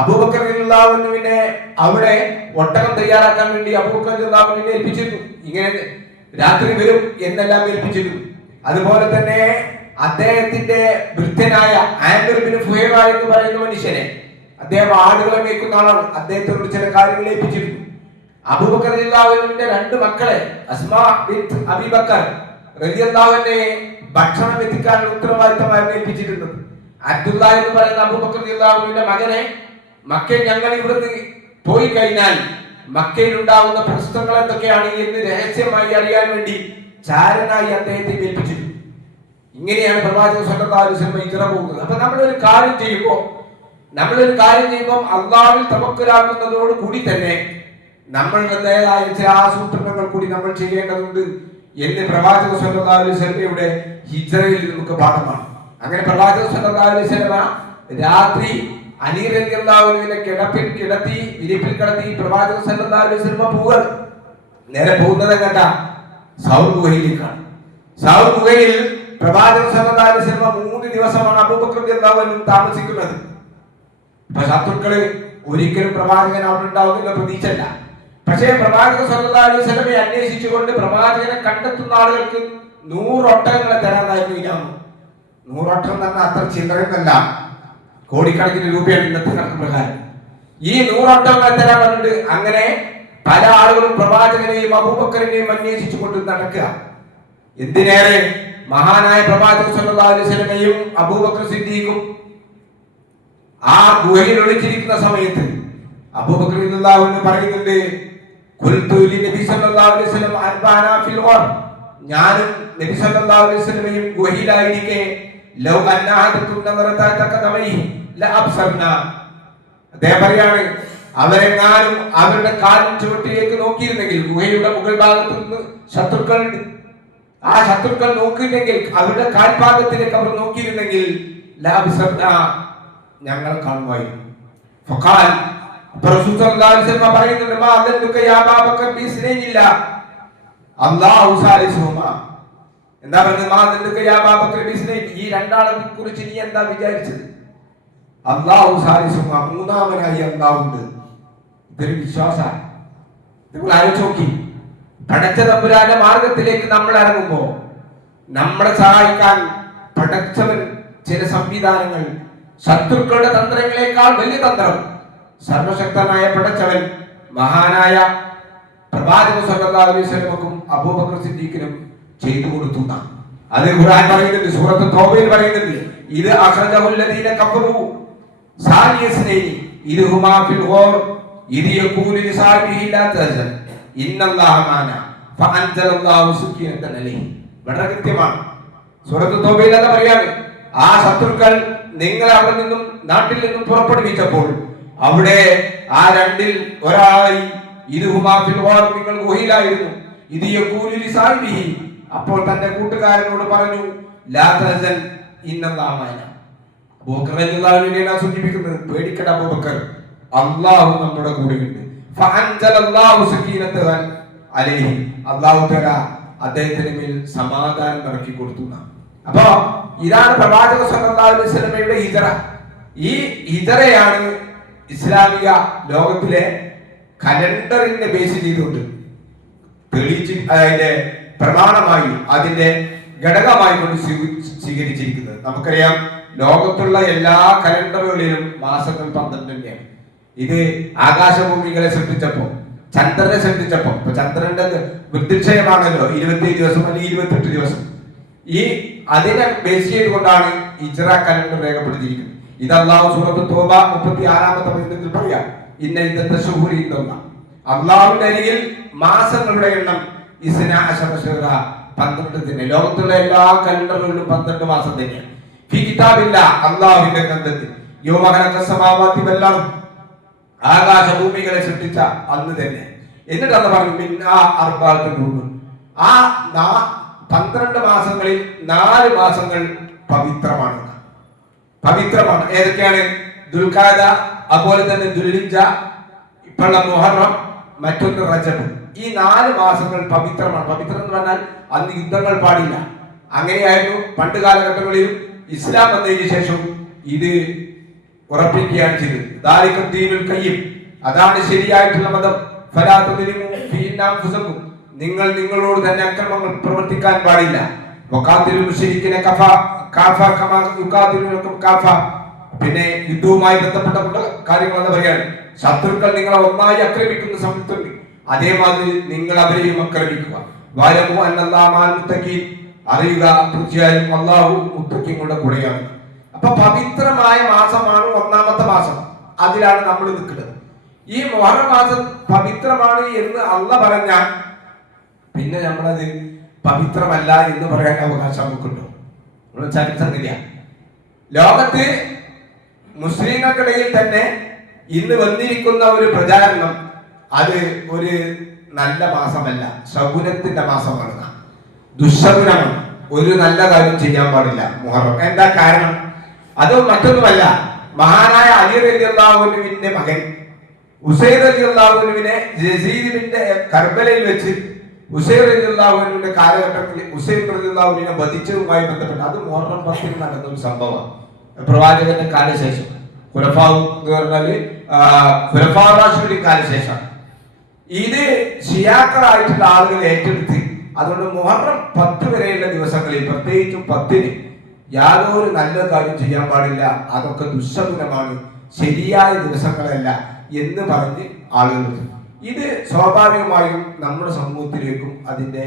അബൂബക്കർ റളിയല്ലാഹു അൻഹുവിനെ അവിടെ ഒട്ടകം തയ്യാറാക്കാൻ വേണ്ടി അബൂബക്കർ റളിയല്ലാഹു അൻഹുവിനെ ഏൽപ്പിച്ചിരുന്നു. ഇങ്ങനെ രാത്രി വരും എന്നെല്ലാം ഏൽപ്പിച്ചിരുന്നു. അതുപോലെ തന്നെ അദ്ദേഹത്തിന്റെ വൃദ്ധനായ ആമിർ ബിൻ ഫുഹൈറ എന്ന് പറയുന്ന മനുഷ്യനെ, അദ്ദേഹം ആടുകളെ മേയ്ക്കുന്ന ആളാണ്, അദ്ദേഹത്തോട് ചില കാര്യങ്ങൾ ഏൽപ്പിച്ചിരുന്നു. അബൂബക്കർ റളിയല്ലാഹു അൻഹുവിന്റെ 2 മക്കളെ അസ്മാ ബിൻത് അബീ ബക്കർ റളിയല്ലാഹു അൻഹയെ ഭക്ഷണം എത്തിക്കാനുള്ള ഉത്തരവാദിത്തമായിരുന്നു ഏൽപ്പിച്ചിരുന്നത്. അബ്ദുള്ള എന്ന് പറയുന്ന അബൂബക്കർ റളിയല്ലാഹു അൻഹുവിന്റെ മകനെ മക്കയിൽ ഞങ്ങൾ ഇവിടുന്ന് പോയി കഴിഞ്ഞാൽ മക്കയിൽ ഉണ്ടാവുന്ന പ്രശ്നങ്ങൾ എന്തൊക്കെയാണ് എന്ന് രഹസ്യമായി അറിയാൻ വേണ്ടി ചാരനായി അദ്ദേഹത്തെ ഏൽപ്പിച്ചിരുന്നു. ഇങ്ങനെയാണ് പ്രവാചകൻ സല്ലല്ലാഹു അലൈഹി വസല്ലം ഹിജ്റ പോകുന്നത്. അപ്പൊ നമ്മളൊരു കാര്യം ചെയ്യുമ്പോൾ അള്ളാഹുവിൽ തവക്കുലാക്കുന്നതോട് കൂടി തന്നെ നമ്മളുടേതായ ചില ആസൂത്രണങ്ങൾ കൂടി നമ്മൾ ചെയ്യേണ്ടതുണ്ട് എന്ന് പ്രവാചകൻ സല്ലല്ലാഹു അലൈഹി വസല്ലമയുടെ ഹിജ്റയിൽ നമുക്ക് പാഠമാണ്. അങ്ങനെ പ്രവാചകൻ സല്ലല്ലാഹു അലൈഹി വസല്ലമ രാത്രി അലി റളിയല്ലാഹു അൻഹുവിനെ കിടത്തി വിരിപ്പിൽ കിടത്തി പ്രവാചകൻ സല്ലല്ലാഹു അലൈഹി വസല്ലമ പോവുകയാണ്. നേരെ പോകുന്നത് എങ്ങോട്ടാ? സൗർ ഗുഹയിലേക്കാണ്. സൗർ ഗുഹയിൽ പ്രവാചകൻ സല്ലല്ലാഹു അലൈഹി വസല്ലമ 3 ദിവസമാണ് അബൂബക്കർ റളിയല്ലാഹു അൻഹു താമസിക്കുന്നത്. അപ്പൊ ശത്രുക്കള് ഒരിക്കലും പ്രവാചകൻ അവിടെ ഉണ്ടാവുന്നില്ല പ്രതീക്ഷല്ല. പക്ഷേ പ്രവാചകൻ സല്ലല്ലാഹു അലൈഹി വസല്ലമയെ അന്വേഷിച്ചുകൊണ്ട് പ്രവാചകനെ കണ്ടെത്തുന്ന ആളുകൾക്ക് 100 ഒട്ടകങ്ങളെ തരാനായിരുന്നു ഇനാമ്. 100 ഒട്ടകം തന്നെ അത്ര ചില്ലറയൊന്നല്ല, കോടിക്കണക്കിന് രൂപയാണ് ഇന്നത്തെ കണക്ക് പ്രകാരം. ഈ 100 ഒട്ടകങ്ങളെ തരാൻ പറഞ്ഞിട്ട് അങ്ങനെ പല ആളുകളും പ്രവാചകനെയും അബൂബക്കറിനെയും അന്വേഷിച്ചുകൊണ്ട് നടക്കുക. എന്തിനേറെ മഹാനായ പ്രവാചകൻ സല്ലല്ലാഹു അലൈഹി വസല്ലമയും അബൂബക്കർ സിദ്ദീഖും ആ ഗുഹയിൽ ഒളിച്ചിരിക്കുന്ന സമയത്ത് അബൂബക്കർ റളിയല്ലാഹു അൻഹു പറയുന്നുണ്ട്, ഖുൽതു ലിനബി സല്ലല്ലാഹു അലൈഹി വസല്ലം അർബാനാ ഫിൽ ഖർ, ഞാനും നബി സല്ലല്ലാഹു അലൈഹി വസല്ലമയും ഗുഹയിലായിരിക്കെ ലൗ അന്നഹദതു നമറത തഖദമൈ ലഅബ്സർനാ, അദ്ദേഹം പറയാണ് അവരെങ്ങാനും അവരുടെ കാലിൻ ചുവട്ടിലേക്ക് നോക്കിയിരുന്നെങ്കിൽ, ഗുഹയുടെ മുകൾ ഭാഗത്ത് നിന്ന് ശത്രുക്കളുണ്ട്, ആ ശത്രുക്കൾ നോക്കിയിരുന്നെങ്കിൽ അവരുടെ കാൽഭാഗത്തിലേക്ക് അവർ നോക്കിയിരുന്നെങ്കിൽ ലഅബ്സർനാ, ഞങ്ങൾ കാണുമായിരുന്നു. ഫഖാൽ, റസൂൽ സല്ലല്ലാഹു അലൈഹി വസല്ലം പറയുന്നുണ്ട്, മാ അദല്ലുക യാ അബൂബക്കർ ബിസ്നൈനില്ല അല്ലാഹു സാലിസുഹുമാ, എന്താ പറയുന്നത്? മാ അദല്ലുക യാ അബൂബക്കർ ബിസ്നൈൻ, ഈ രണ്ടാളെ കുറിച്ച് നീ എന്താ വിചാരിച്ചത്? അല്ലാഹു സാലിസുഹുമാ, മൂന്നാമനായി അല്ലാഹു ഉണ്ട്. ഇതൊരു വിശ്വാസമാണ്. നിങ്ങൾ ആലോചിച്ച് നോക്കി, പടച്ച തമ്പുരാന്റെ മാർഗത്തിലേക്ക് നമ്മൾ ഇറങ്ങുമ്പോ നമ്മളെ സഹായിക്കാൻ പടച്ചവൻ ചില സംവിധാനങ്ങൾ, ശത്രുക്കളുടെ തന്ത്രങ്ങളെക്കാൾ വലിയ തന്ത്രം സർവശക്തനായ പടച്ചവൻ മഹാനായ പ്രവാചകൻ സല്ലല്ലാഹു അലൈഹി വസല്ലമക്കും അബൂബക്കർ സിദ്ദീഖിനും ചെയ്തു കൊടുത്തു. അത് ഖുർആൻ പറയുന്നുണ്ട്, സൂറത്ത് തൗബയിൽ പറയുന്നുണ്ട്, ഇത് അഖ്റജഹുൽ ലദീന കഫറു സാനിയസ്നൈനി ഇത് ഹുമാ ഫിൽ ഖോർ ഇത് യഖൂലു ലിസാഹിബിഹി ലാ തഹ്സൻ ഇന്നല്ലാഹ മാനാ ഫഅൻസലല്ലാഹു സുക്കീനതൻ അലൈഹി. വളരെ കൃത്യമാണ്. സൂറത്ത് തൗബയിൽ അത് പറയാണ്, ആ ശത്രുക്കൾ നിങ്ങളെ അവിടെ നിന്നും നാട്ടിൽ നിന്നും പുറപ്പെടുവിച്ചപ്പോൾ അവിടെ ആ രണ്ടിൽ ഒരാളായി ഇത് ഹുമാ ഫിൽ ഖോർ നിങ്ങൾ ഗുഹയിലായിരുന്നു, ഇത് യഖൂലു ലിസാഹിബിഹി അപ്പോൾ തന്റെ കൂട്ടുകാരനോട് പറഞ്ഞു ലാ തഹ്സൻ ഇന്നല്ലാഹ മാനാ. അബൂബക്കർ റളിയല്ലാഹു അൻഹുവിനെ സൂചിപ്പിക്കുന്നത്, പേടിക്കണ്ട അബൂബക്കർ, അല്ലാഹു നമ്മുടെ കൂടെയുണ്ട്. ഫഅൻസലല്ലാഹു സക്കീനതൻ അലൈഹി, അല്ലാഹു തആല അദ്ദേഹത്തിന് മേൽ സമാധാനം ഇറക്കി കൊടുത്തു. അപ്പോ ഇതാണ് പ്രവാചക സല്ലല്ലാഹു അലൈഹി വസല്ലമയുടെ ഹിജറ. ഈ ഹിജറയാണ് ഇസ്ലാമിക ലോകത്തിലെ കലണ്ടറിനെ ബേസ് ചെയ്തുകൊണ്ട് തെളിയിച്ച് അതിന്റെ പ്രമാണമായി അതിന്റെ ഘടകമായി കൊണ്ട് സ്വീകരിച്ചിരിക്കുന്നത്. നമുക്കറിയാം, ലോകത്തുള്ള എല്ലാ കലണ്ടറുകളിലും മാസങ്ങൾ 12 തന്നെയാണ്. ഇത് ആകാശഭൂമികളെ സൃഷ്ടിച്ചപ്പോ, ചന്ദ്രനെ സൃഷ്ടിച്ചപ്പോ, ഇപ്പൊ ചന്ദ്രന്റെ വൃത്തിക്ഷയമാണല്ലോ 27 ദിവസം അല്ലെങ്കിൽ 28 ദിവസം. ഈ അതിനെ ബേസ് ചെയ്തുകൊണ്ടാണ് ഹിജ്റ കലണ്ടർ രേഖപ്പെടുത്തിയിരിക്കുന്നത്. ഇത് അല്ലാഹു സൂറത്ത് തൗബ 36-ാമത്തെ വചനത്തിൽ പറയാം, ഇന്ന ഇദ്ദത്ത ശുഹൂരി ഇൻദല്ലാഹ്, അല്ലാഹുവിന്റെ അരികിൽ മാസങ്ങളുടെ എണ്ണം 12 തന്നെ. ലോകത്തുള്ള എല്ലാ കലണ്ടറുകളിലും 12 മാസം തന്നെയാണ്. ഫീ കിതാബില്ലാ, അല്ലാഹുവിന്റെ ഗ്രന്ഥത്തിൽ, യൗമ ഖലഖ സമാവാതി വൽ അർദ്, ആകാശഭൂമികളെ സൃഷ്ടിച്ച അന്ന് തന്നെ. എന്നിട്ട് അന്ന് പറഞ്ഞു മിൻഹാ അർബഅത്തുൻ ഹുറും, ആ 12 മാസങ്ങളിൽ 4 മാസങ്ങൾ പവിത്രമാണ്. പവിത്രമാണ്. ഏതൊക്കെയാണ്? ദുൽഖഅദ, അതുപോലെ തന്നെ ദുൽഹിജ്ജ, ഇപ്പോഴുള്ള മുഹറം, മറ്റൊന്ന് റജബ്. ഈ 4 മാസങ്ങൾ പവിത്രമാണ്. പവിത്രം എന്ന് പറഞ്ഞാൽ അന്ന് യുദ്ധങ്ങൾ പാടില്ല. അങ്ങനെയായിരുന്നു പണ്ട് കാലഘട്ടങ്ങളിലും. ഇസ്ലാം വന്നതിന് ശേഷം ഇത് ഉറപ്പിക്കുകയാണ് ചെയ്തത്. ദാലിക ദീനുൽ ഖയ്യിം, അതാണ് ശരിയായിട്ടുള്ള മതം. ഫലാ തുദ്ലിമു ഫീ അൻഫുസകും, നിങ്ങൾ നിങ്ങളോട് തന്നെ അക്രമങ്ങൾ പ്രവർത്തിക്കാൻ പാടില്ല. വഖാതിലുൽ മുശ്രിക്കീന കാഫ കമാ യുഖാതിലുനകും കാഫ. പിന്നെ യുദ്ധവുമായി ബന്ധപ്പെട്ട കാര്യങ്ങൾ എന്ന് പറയാണ്, ശത്രുക്കൾ നിങ്ങളെ ഒന്നായി ആക്രമിക്കുന്ന സമയത്തുണ്ട്, അതേമാതിരി നിങ്ങൾ അവരെയും ആക്രമിക്കുക. വഅലമു അന്നല്ലാഹ മഅൽ മുത്തഖീൻ, അറിയുക തീർച്ചയായും അല്ലാഹു മുത്തഖീങ്ങളുടെ കൂടെയാണ്. അപ്പൊ പവിത്രമായ മാസമാണ് 1-ാമത്തെ മാസം. അതിലാണ് നമ്മൾ നിൽക്കുന്നത്. ഈ മുഹറം മാസം പവിത്രമാണ് എന്ന് അല്ലാഹ് പറഞ്ഞാൽ പിന്നെ നമ്മളത് പവിത്രമല്ല എന്ന് പറയാൻ അവകാശം നമുക്കുണ്ടോ? സംഗതിയാണ്. ലോകത്ത് മുസ്ലിങ്ങൾക്കിടയിൽ തന്നെ ഇന്ന് വന്നിരിക്കുന്ന ഒരു പ്രചാരണം, അത് ഒരു നല്ല മാസമല്ല, ശകുനത്തിന്റെ മാസമാണ്, ദുശകുനമാണ്. ഒരു നല്ല കാര്യം ചെയ്യാൻ പാടില്ല മുഹറം. എന്താ കാരണം? അത് മറ്റൊന്നുമല്ല, മഹാനായ അലി റളിയല്ലാഹു അൻഹുവിന്റെ മകൻ ഉസൈർ റളിയല്ലാഹു അൻഹുവിനെ യസീദിന്റെ കർബലയിൽ വെച്ച് ഉസൈർ റളിയല്ലാഹു അൻഹുവിന്റെ കാലഘട്ടത്തിൽ ഉസൈർ റളിയല്ലാഹു അൻഹുവിനെ വധിച്ചതുമായി ബന്ധപ്പെട്ട് അത് മുഹറം 10 നടന്ന ഒരു സംഭവമാണ്. പ്രവാചകന്റെ കാലശേഷം, ഖുലഫാഉ എന്ന് പറഞ്ഞാല് ഖുലഫാ റാഷിദീൻ കാലശേഷം ഇത് ശിയാക്കളായിട്ടുള്ള ആളുകൾ ഏറ്റെടുത്ത്, അതുകൊണ്ട് മുഹറം 10 വരെയുള്ള ദിവസങ്ങളിൽ, പ്രത്യേകിച്ചും 10-ന് യാതൊരു നല്ല കാര്യം ചെയ്യാൻ പാടില്ല, അതൊക്കെ ദുശകുനമാണ്, ശരിയായ ദിവസങ്ങളല്ല എന്ന് പറഞ്ഞ് ആളുകൾ. ഇത് സ്വാഭാവികമായും നമ്മുടെ സമൂഹത്തിലേക്കും അതിന്റെ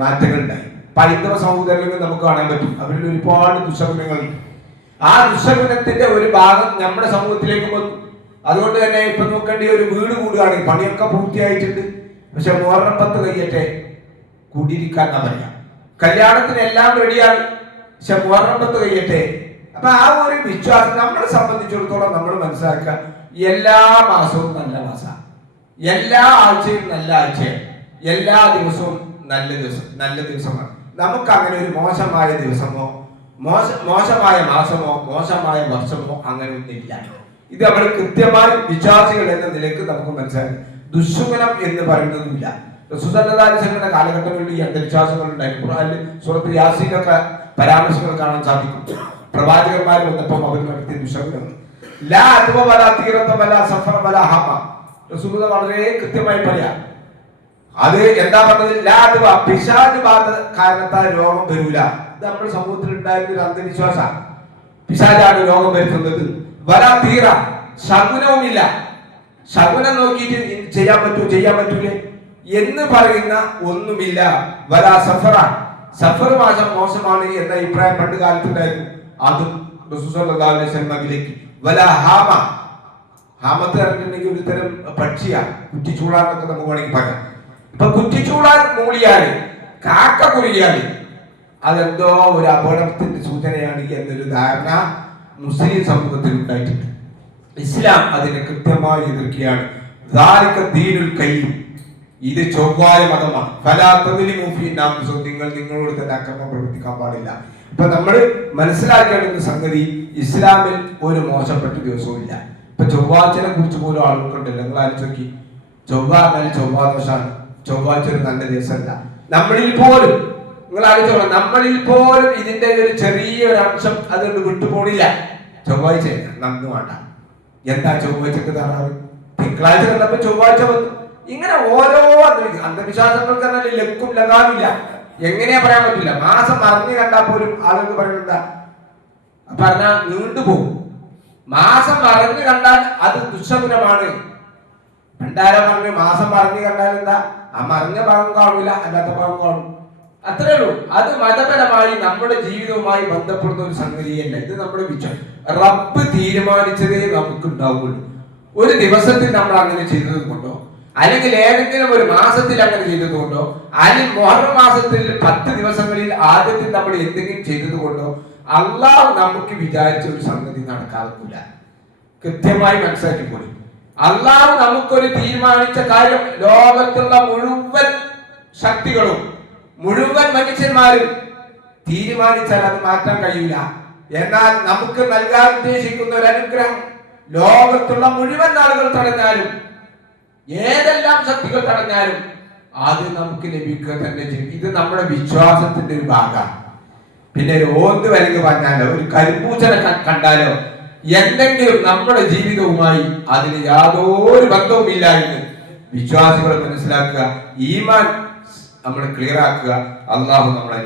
മാറ്റങ്ങൾ ഉണ്ടായി. ഹൈന്ദവ സഹോദരങ്ങളിൽ നമുക്ക് കാണാൻ പറ്റും, അവരിൽ ഒരുപാട് ദുശകുനങ്ങളുണ്ട്. ആ ദുശകുനത്തിന്റെ ഒരു ഭാഗം നമ്മുടെ സമൂഹത്തിലേക്ക് വന്നു. അതുകൊണ്ട് തന്നെ ഇപ്പൊ നോക്കേണ്ടി ഒരു വീട് കൂടുകയാണ്, പണിയൊക്കെ പൂർത്തിയായിട്ടുണ്ട്, പക്ഷെ മുഹറം 10 കഴിയട്ടെ കൂടിയിരിക്കാൻ പറയാം. കല്യാണത്തിന് എല്ലാം റെഡിയാണ്, പക്ഷെ മുഹറം 10 കഴിയട്ടെ. അപ്പൊ ആ ഒരു വിശ്വാസം നമ്മളെ സംബന്ധിച്ചിടത്തോളം നമ്മൾ മനസ്സിലാക്കുക, എല്ലാ മാസവും നല്ല മാസമാണ്, എല്ലാ ആഴ്ചയും നല്ല ആഴ്ചയാണ്, എല്ലാ ദിവസവും നല്ല ദിവസമാണ്. നമുക്ക് അങ്ങനെ ഒരു മോശമായ ദിവസമോ മോശമായ മാസമോ മോശമായ വർഷമോ അങ്ങനെ ഒന്നില്ല. ഇത് നമ്മൾ കൃത്യമായി വിശ്വാസികൾ എന്ന നിലയ്ക്ക് നമുക്ക് മനസ്സിലാക്കി. ദുശകുനം എന്ന് പറയുന്നതുമില്ല. റസൂൽ സല്ലല്ലാഹു അലൈഹി വസല്ലമയുടെ കാലഘട്ടങ്ങളിൽ ഈ അന്ധവിശ്വാസങ്ങൾ ഉണ്ടായി. ഖുർആനിൽ സൂറത്ത് യാസീനൊക്കെ പരാമർശങ്ങൾ കാണാൻ സാധിക്കും. പ്രവാചകന്മാർ വന്നപ്പോൾ അവർ നടത്തിയ ദുശകുനം ലാ അദ്വ വലാ തീറത വലാ സഫറ വലാ ഹമ. റസൂൽ വളരെ കൃത്യമായി പറയാം. അത് എന്താ പറഞ്ഞത്? ലാ അദ്വ, പിശാച് ബാധ കാരണത്താൽ രോഗം വരൂല. ഇത് നമ്മുടെ സമൂഹത്തിൽ ഉണ്ടായിരുന്ന ഒരു അന്ധവിശ്വാസമാണ്. പിശാചാണ് രോഗം വരുത്തുന്നത്. വലാ തീറ, ശകുനവുമില്ല. ശകുനം നോക്കിയിട്ട് ചെയ്യാൻ പറ്റൂലേ? എന്ന് പറയുന്ന ഒന്നുമില്ല. വല സഫറ, സഫർ മാസം മോശമാണ് എന്ന അഭിപ്രായം പണ്ട് കാലത്തുണ്ടായിരുന്നു. അതും റസൂൽ സല്ലല്ലാഹു അലൈഹി വസല്ലമയിലേക്ക്. വല ഹാമ, ഹാമത്ത് പറഞ്ഞിട്ടുണ്ടെങ്കിൽ ഒരു തരം പക്ഷിയാണ്, കുറ്റിച്ചൂളാന്നൊക്കെ നമുക്ക് വേണമെങ്കിൽ പറയാം. ഇപ്പൊ കുറ്റിച്ചൂളാൻ മൂളിയാല്, കാക്ക കുറിയാല് അതെന്തോ ഒരു അപകടത്തിന്റെ സൂചനയാണ് എന്നൊരു ധാരണ മുസ്ലിം സമൂഹത്തിൽ ഉണ്ടായിട്ടുണ്ട്. ഇസ്ലാം അതിനെ കൃത്യമായി എതിർക്കുകയാണ്. ദീനുൽ ഖയ്യിം, ഇത് ചൊവ്വായ മതമാണ്. നിങ്ങൾ നിങ്ങളോട് തന്നെ അക്രമം പ്രവർത്തിക്കാൻ പാടില്ല. ഇപ്പൊ നമ്മൾ മനസ്സിലാക്കേണ്ട സംഗതി, ഇസ്ലാമിൽ ഒരു മോശപ്പെട്ട ദിവസവും ഇല്ല. ഇപ്പൊ ചൊവ്വാഴ്ചനെ കുറിച്ച് പോലും ആളുകൾക്കുണ്ടല്ലോ. നിങ്ങൾ ആലോചിച്ച്, ചൊവ്വാഴ്ച ചൊവ്വാദോഷാണ്, ചൊവ്വാഴ്ച ഒരു നല്ല ദിവസമല്ല. നമ്മളിൽ പോലും നിങ്ങൾ ആലോചിച്ചോളാം, നമ്മളിൽ പോലും ഇതിന്റെ ഒരു ചെറിയൊരു അംശം അതുകൊണ്ട് വിട്ടുപോണില്ല. ചൊവ്വാഴ്ച നന്നു വേണ്ട, എന്താ ചൊവ്വാഴ്ചക്ക് താറാറ്, തിങ്കളാഴ്ച കണ്ടപ്പോ ചൊവ്വാഴ്ച വന്നു. ഇങ്ങനെ ഓരോ അന്ധവിശ്വാസങ്ങൾക്ക് തന്നെ ലക്കും ലഗാമില്ല. എങ്ങനെയാ പറയാൻ പറ്റില്ല. മാസം മറിഞ്ഞു കണ്ടാൽ പോലും ആളുകൾ പറയുന്നത് പറഞ്ഞാൽ നീണ്ടുപോകും. മാസം മറിഞ്ഞു കണ്ടാൽ അത് ദുശകുനമാണ്. പണ്ടാരോ പറഞ്ഞു മാസം മറിഞ്ഞു കണ്ടാൽ എന്താ, ആ മറിഞ്ഞ ഭാഗം കാണില്ല, അല്ലാത്ത ഭാഗം കാണും, അത്രേ ഉള്ളൂ. അത് മതപരമായി നമ്മുടെ ജീവിതവുമായി ബന്ധപ്പെടുന്ന ഒരു സംഗതിയല്ല. ഇത് നമ്മുടെ വിശ്വാസം. റബ്ബ് തീരുമാനിച്ചതേ നമുക്ക് ഉണ്ടാവുള്ളൂ. ഒരു ദിവസത്തിൽ നമ്മൾ അങ്ങനെ ചെയ്തത് കൊണ്ടോ, അല്ലെങ്കിൽ ഏതെങ്കിലും ഒരു മാസത്തിൽ അങ്ങനെ ചെയ്തത് കൊണ്ടോ, അല്ലെങ്കിൽ മുഹറം മാസത്തിൽ 10 ദിവസങ്ങളിൽ ആദ്യത്തിൽ നമ്മൾ എന്തെങ്കിലും ചെയ്തത് കൊണ്ടോ അള്ളാഹു നമുക്ക് വിചാരിച്ച ഒരു സംഗതി നടക്കാറില്ല. കൃത്യമായി മനസ്സിലാക്കിക്കൊള്ളു. അള്ളാഹു നമുക്കൊരു തീരുമാനിച്ച കാര്യം ലോകത്തുള്ള മുഴുവൻ ശക്തികളും മുഴുവൻ മനുഷ്യന്മാരും തീരുമാനിച്ചാൽ അത് മാറ്റാൻ കഴിയില്ല. എന്നാൽ നമുക്ക് നൽകാൻ ഉദ്ദേശിക്കുന്ന ഒരു അനുഗ്രഹം ലോകത്തുള്ള മുഴുവൻ ആളുകൾ തടഞ്ഞാലും, ഏതെല്ലാം ശക്തികൾ തടഞ്ഞാലും അത് നമുക്ക് ലഭിക്കുക തന്നെ ചെയ്യും. ഇത് നമ്മുടെ വിശ്വാസത്തിന്റെ ഒരു ഭാഗമാണ്. പിന്നെ ഒരു ഓന്ത് വരങ്ങ് പറഞ്ഞാലോ, ഒരു കരിമ്പൂച്ചനെ കണ്ടാലോ, എന്തെങ്കിലും നമ്മുടെ ജീവിതവുമായി അതിന് യാതൊരു ബന്ധവുമില്ല എന്ന് വിശ്വാസികൾ മനസ്സിലാക്കുക. ഈമാൻ നമ്മൾ ക്ലിയർ ആക്കുക. അള്ളാഹു നമ്മളെ